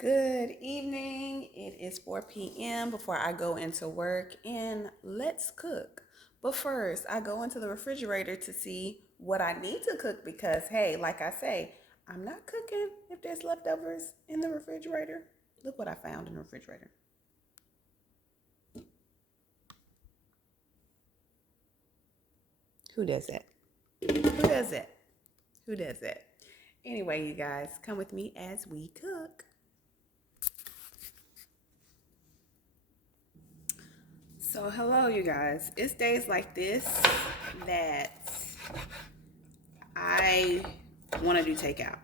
Good evening. It is 4 p.m. before I go into work and let's cook. But first, I go into the refrigerator to see what I need to cook because, hey, like I say, I'm not cooking if there's leftovers in the refrigerator. Look what I found in the refrigerator. Who does that? Who does that? Who does that? Anyway, you guys, come with me as we cook. So, hello, you guys. It's days like this that I want to do takeout.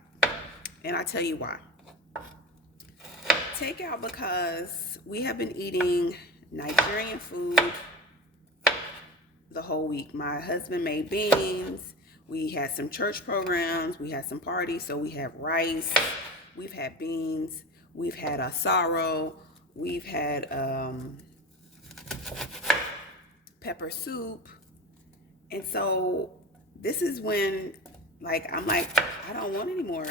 And I tell you why. Takeout because we have been eating Nigerian food the whole week. My husband made beans. We had some church programs. We had some parties. So we have rice. We've had beans. We've had a sorrow. We've had pepper soup. And so this is when I'm like, I don't want any more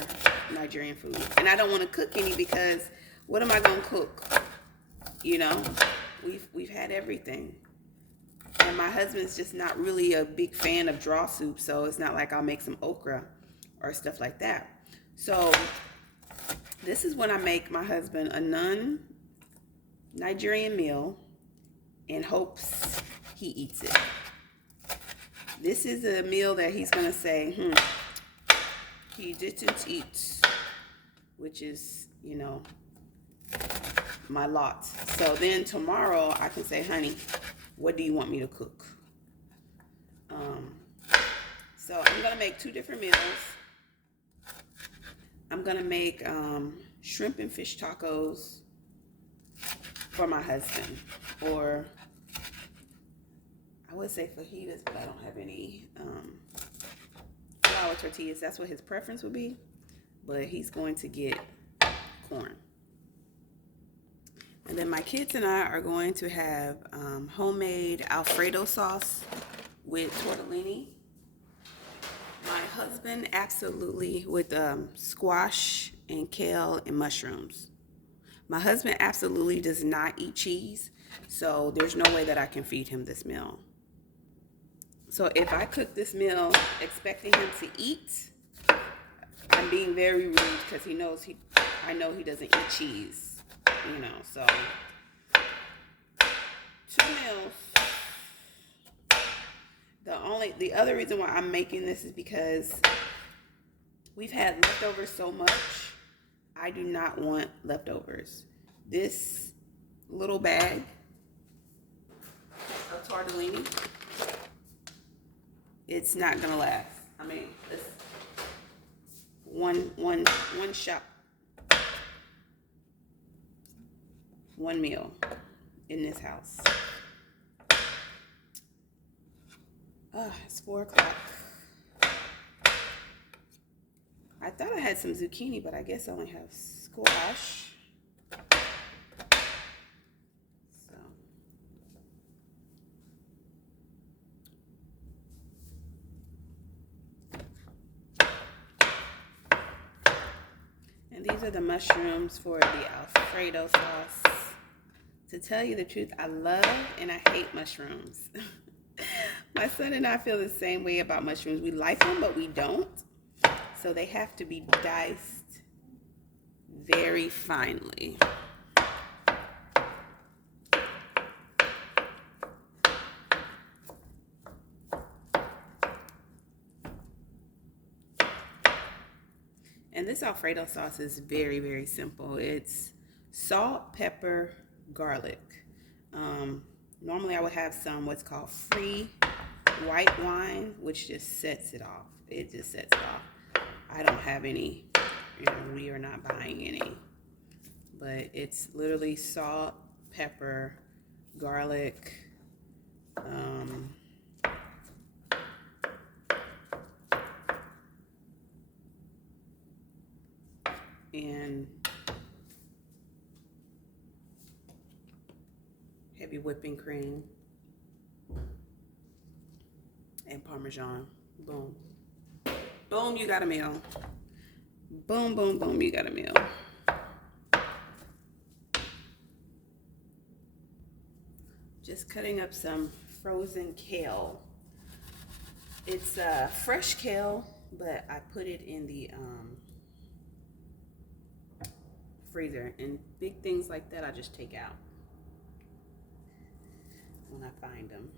Nigerian food. And I don't want to cook any because what am I going to cook? You know, we've had everything. And my husband's just not really a big fan of draw soup, so it's not like I'll make some okra or stuff like that. So this is when I make my husband a non-Nigerian meal in hopes he eats it. This is a meal that he's going to say, he didn't eat, which is, my lot. So then tomorrow I can say, honey, what do you want me to cook? So I'm going to make two different meals. I'm going to make shrimp and fish tacos for my husband. Or I would say fajitas, but I don't have any flour tortillas. That's what his preference would be. But he's going to get corn. And then my kids and I are going to have homemade Alfredo sauce with tortellini. My husband absolutely with squash and kale and mushrooms. My husband absolutely does not eat cheese, so there's no way that I can feed him this meal. So if I cook this meal expecting him to eat, I'm being very rude because I know he doesn't eat cheese. So 2 meals. The other reason why I'm making this is because we've had leftovers so much. I do not want leftovers. This little bag of tortellini, it's not gonna last. I mean, it's one shot. One meal in this house. It's 4 o'clock. I thought I had some zucchini, but I guess I only have squash. So. And these are the mushrooms for the Alfredo sauce. To tell you the truth, I love and I hate mushrooms. My son and I feel the same way about mushrooms. We like them, but we don't. So they have to be diced very finely. And this Alfredo sauce is very, very simple. It's salt, pepper, garlic. Normally I would have some what's called free white wine, which just sets it off. It just sets it off. I don't have any. We are not buying any. But it's literally salt, pepper, garlic, and heavy whipping cream and Parmesan. Boom. Boom, you got a meal. Boom, boom, boom, you got a meal. Just cutting up some frozen kale. It's fresh kale, but I put it in the freezer. And big things like that I just take out when I find them.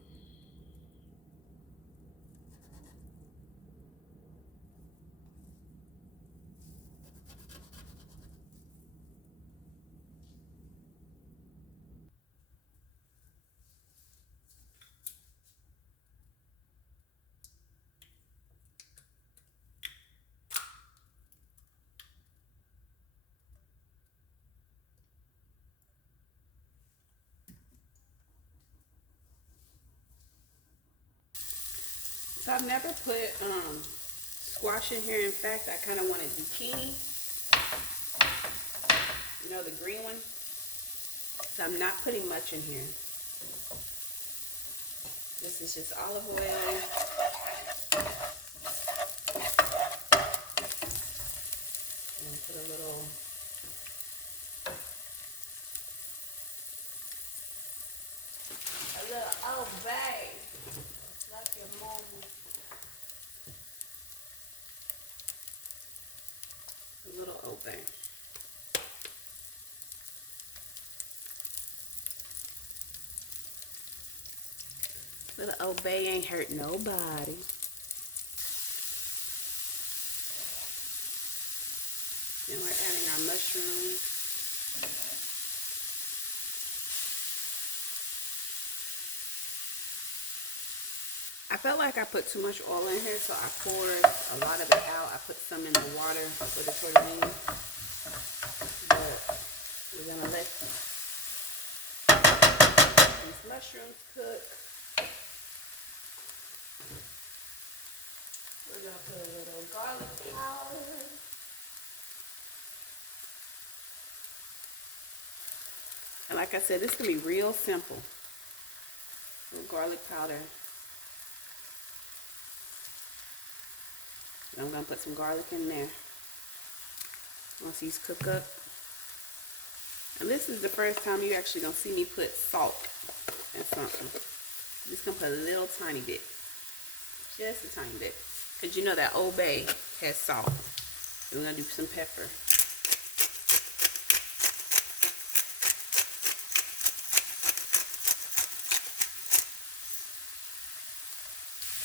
So I've never put squash in here. In fact, I kind of want a zucchini. You know, the green one. So I'm not putting much in here. This is just olive oil. And put a little Old Bay. Like your mom. A little Old Bay. Little Old Bay ain't hurt nobody. Then we're adding our mushrooms. I felt like I put too much oil in here, so I poured a lot of it out. I put some in the water for the tortellini. But we're gonna let these mushrooms cook. We're gonna put a little garlic powder. And like I said, this is gonna be real simple. A little garlic powder. I'm going to put some garlic in there once these cook up. And this is the first time you're actually going to see me put salt in something. I'm just going to put a little tiny bit. Just a tiny bit. Because you know that Old Bay has salt. And we're going to do some pepper.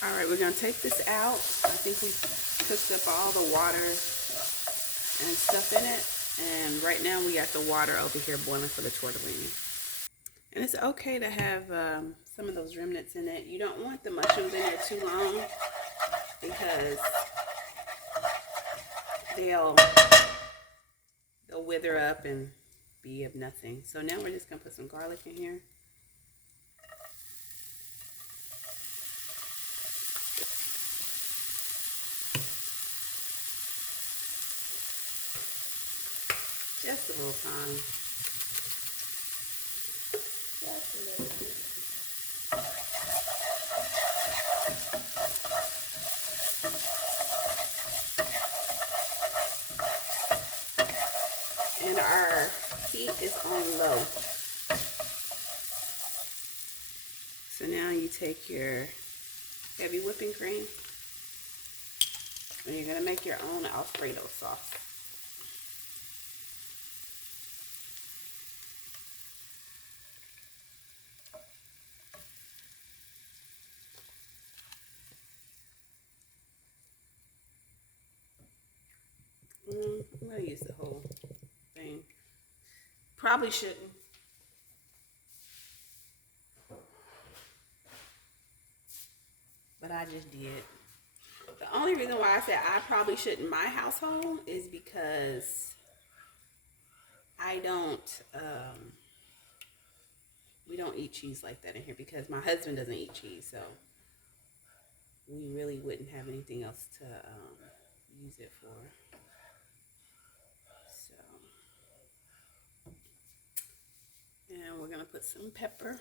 Alright, we're going to take this out. I think we cooked up all the water and stuff in it. And right now we got the water over here boiling for the tortellini. And it's okay to have some of those remnants in it. You don't want the mushrooms in there too long because they'll wither up and be of nothing. So now we're just going to put some garlic in here. Just a little time. Just a little bit. And our heat is on low. So now you take your heavy whipping cream and you're going to make your own Alfredo sauce. I'm going to use the whole thing. Probably shouldn't. But I just did. The only reason why I said I probably shouldn't in my household is because I don't, we don't eat cheese like that in here because my husband doesn't eat cheese. So we really wouldn't have anything else to use it for. And we're going to put some pepper.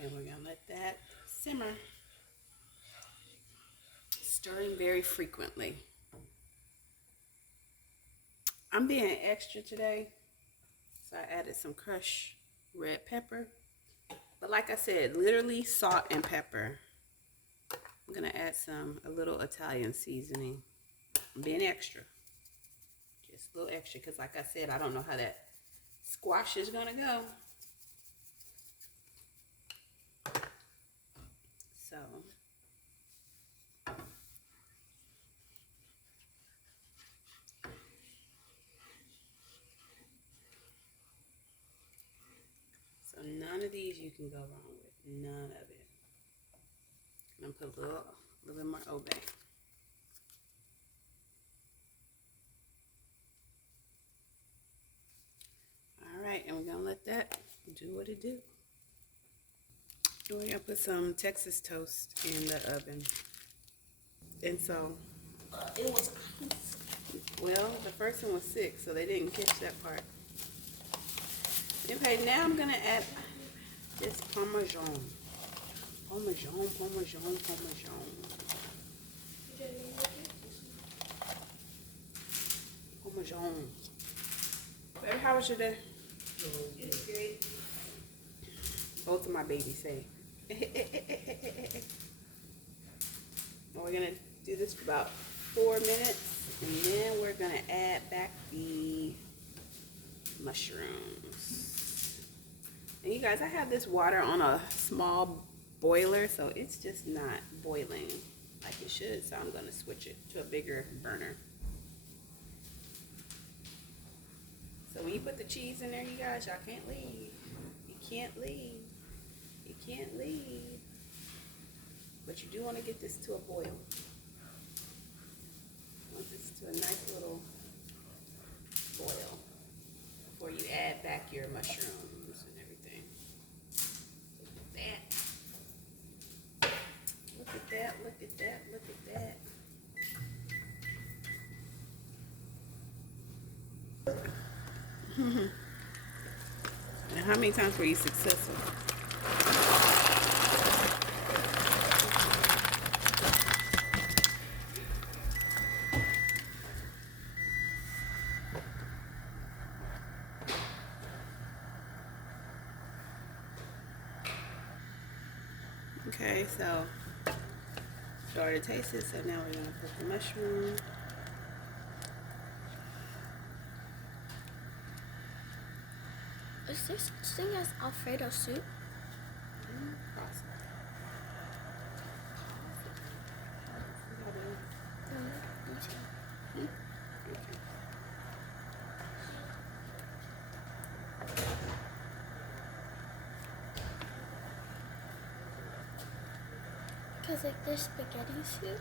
And we're simmer, stirring very frequently. I'm being extra today, so I added some crushed red pepper. But like I said, literally salt and pepper. I'm gonna add a little Italian seasoning. I'm being extra, just a little extra, because like I said, I don't know how that squash is gonna go. So none of these you can go wrong with. None of it. I'm gonna put a little bit more obey. All right, and we're gonna let that do what it do. We're gonna put some Texas toast in the oven. And so, it was. Well, the first one was 6, so they didn't catch that part. Okay, now I'm gonna add this Parmesan. Parmesan. Baby, how was your day? It's great. Both of my babies say. We're gonna do this for about 4 minutes, and then we're gonna add back the mushrooms. And you guys, I have this water on a small boiler, so it's just not boiling like it should, so I'm gonna switch it to a bigger burner. So when you put the cheese in there, you guys, y'all can't leave. You can't leave. You can't leave. But you do want to get this to a boil. You want this to a nice little boil before you add back your mushrooms and everything. Look at that. Look at that, look at that, look at that. And how many times were you successful? Okay, so started to taste it, so now we're gonna put the mushroom. Is there such thing as Alfredo soup? Because like there's spaghetti soup.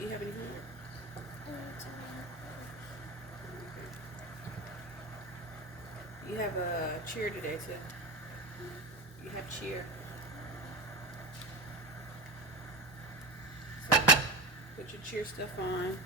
You have any more? You have a cheer today too. You have cheer. So put your cheer stuff on.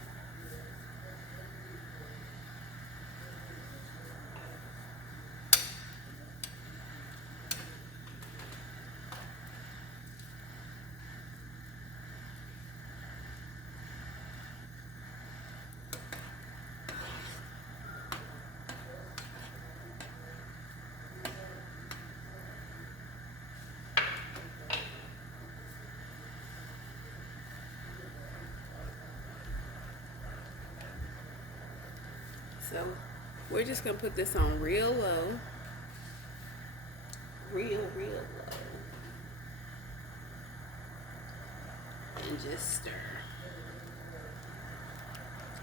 So we're just gonna put this on real low. Real low. And just stir.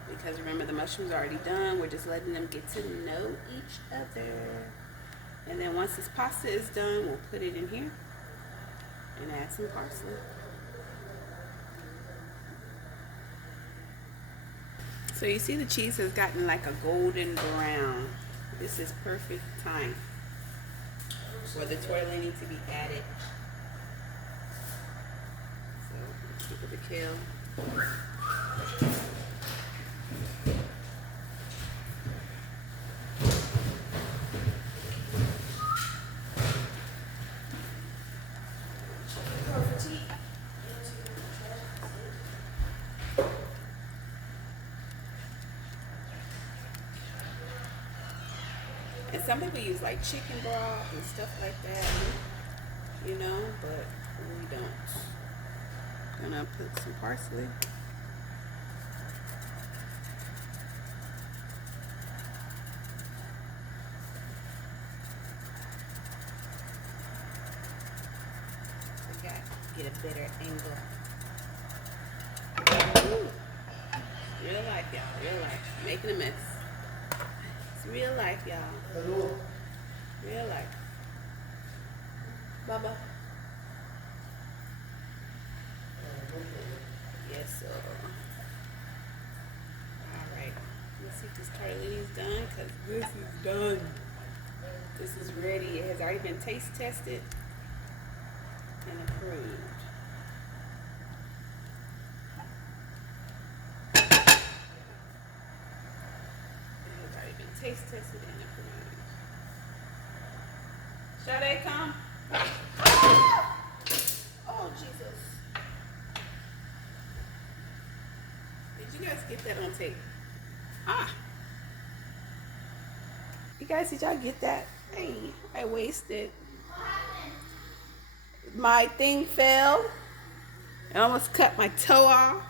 Because remember, the mushrooms are already done. We're just letting them get to know each other. And then once this pasta is done, we'll put it in here and add some parsley. So you see the cheese has gotten like a golden brown. This is perfect time for the tortellini to be added. So let's look at the kale. And some people use like chicken broth and stuff like that, you know, but we don't. Gonna put some parsley. We got to get a better angle. Ooh. Real life, y'all. Real life. Making a mess. It's real life, y'all. Real life. Bubba. Yes, sir. Alright. Let's see if this tortellini's done, because this is done. This is ready. It has already been taste tested and approved. Taste tested and approved. Sade, come. Oh, Jesus. Did you guys get that on tape? Ah. You guys, did y'all get that? Hey, I wasted. My thing fell. I almost cut my toe off.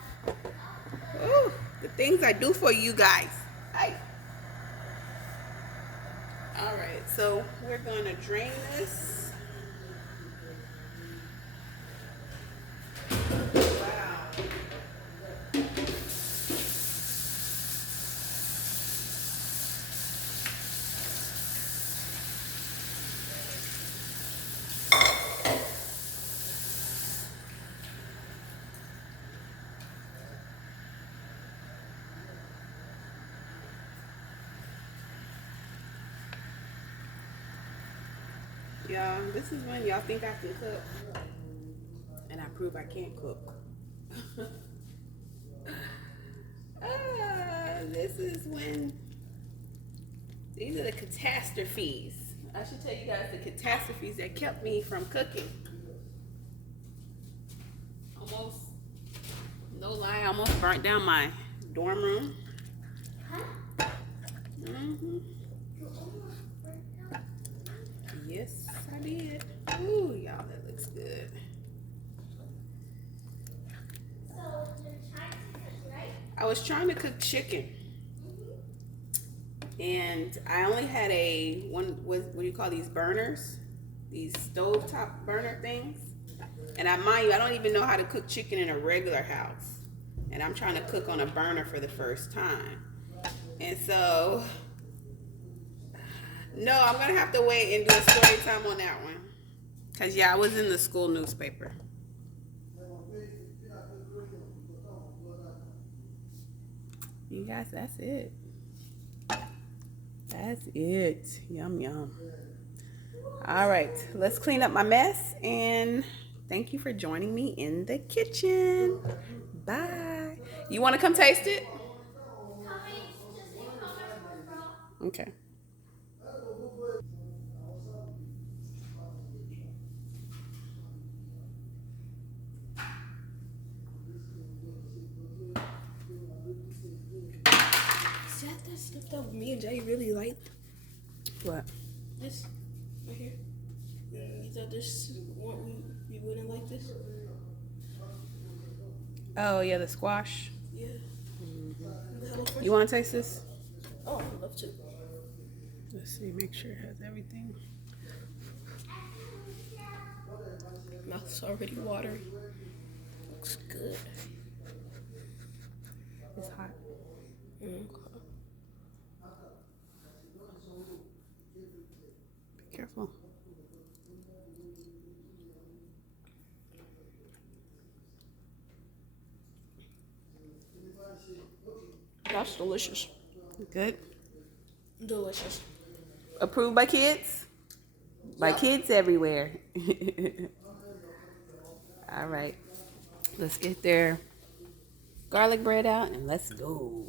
Ooh, the things I do for you guys. Hey. All right, so we're going to drain this. Wow. Y'all, this is when y'all think I can cook, and I prove I can't cook. This is when, these are the catastrophes. I should tell you guys the catastrophes that kept me from cooking. Almost, no lie, I almost burnt down my dorm room. Mm-hmm. Yes, I did. Ooh, y'all, that looks good. So you're trying to cook, right? I was trying to cook chicken. And I only had what do you call these burners? These stovetop burner things. And mind you, I don't even know how to cook chicken in a regular house. And I'm trying to cook on a burner for the first time. And so, no, I'm going to have to wait and do a story time on that one. Because, yeah, I was in the school newspaper. You guys, that's it. That's it. Yum, yum. All right, let's clean up my mess. And thank you for joining me in the kitchen. Bye. You want to come taste it? Okay. Is that the stuff that me and Jay really liked? What? This right here. You thought this we wouldn't like this? Oh, yeah, the squash. Yeah. You want to taste this? Oh, I'd love to. Let's see, make sure it has everything. Mouth's already watery. Looks good. It's hot. Okay. Be careful. That's delicious. Good. Delicious. Approved by kids? By kids everywhere. All right. Let's get their garlic bread out and let's go.